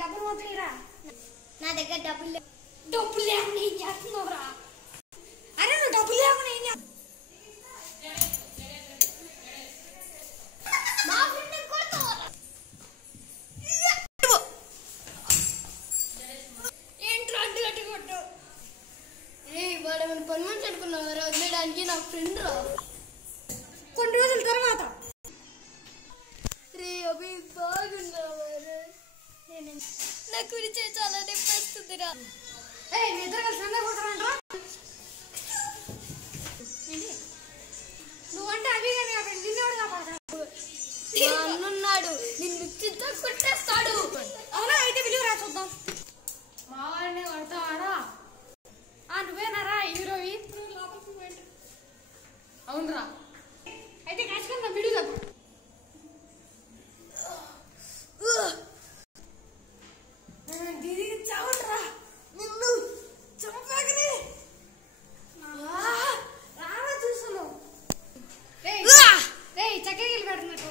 డబ్బులు మొత్తం ఇరా. నా దగ్గర డబ్బులు లేకుండా ఏం చేస్తున్నావురా? అరే నువ్వు డబ్బులు లేకుండా ఏం చేస్తున్నావు? ఏంట్రా అడ్డు కట్టుకుంటావు? వాడు ఏమైనా పని మనిషి అనుకున్నావారా? వదిలేయడానికి నా ఫ్రెండ్ రా. కొన్ని రోజుల తర్వాత రే అభి బాగున్నావారా? నా గురించి చాలా నొప్పిస్తుందిరా. మీ ఇద్దరు కలిసి అందరూ నువ్వంటే అవి కానీ అక్కడ నిన్నోడు కాపాడతాడు. అన్నున్నాడు, నిన్ను చిత్త కొట్టేస్తాడు. అవునా? అయితే పిలువురా చూద్దాం. మా వాడిని కొడతావారా? నువ్వేనారా హీరోయిన్? అవునరా. అయితే ఖచ్చితంగా పిలుదాం. దీనికి చావుండ్రా నిన్ను చంపగలి రారా చూస్తున్నావు. చక్కగిలి పెడుతున్నట్టు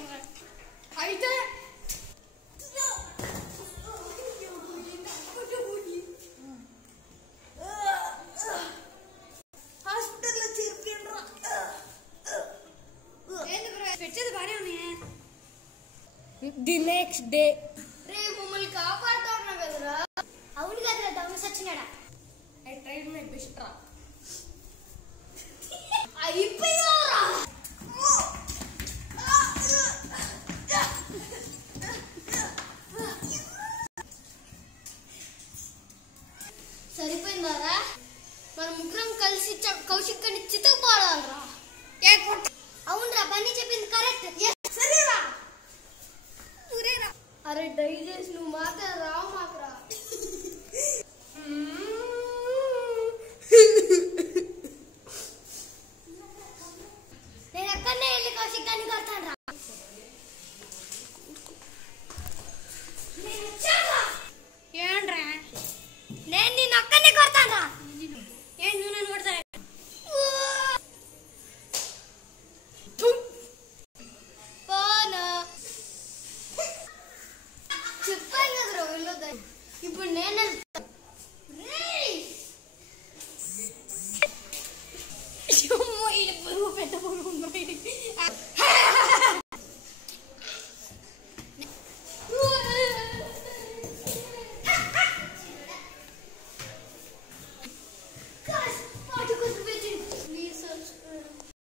అయితే హాస్పిటల్లో చేర్పిండ్రా. పెట్టేది బానే ఉన్నాయా? ది నెక్స్ట్ డే రే మమ్మల్ని కాపాడుతాడు కదరా. అవును కదరా, దమ్ము సచ్చినాడా. ఐ ట్రైడ్ మై బెస్ట్ రా. అయిపోయారా? సరిపోయిందారా? మన ముగ్గురం కలిసి కౌశిక్ గారిని చితకపోవాలరా. అవునరా, బన్నీ చెప్పింది కరెక్ట్. సరేరా. అరే దయచేసి నువ్వు మాత్రం రావు మాకురా. నేను అక్కడనే వెళ్ళి కౌశిక్ గారిని కొడతాను రా. ఏంట్రా? నేను నిన్ను అక్కడనే కొడతాను రా. ఏం నువ్వు నన్ను కొడతా? చెప్పాను కదరా వెళ్ళొద్దని. ఇప్పుడు నేను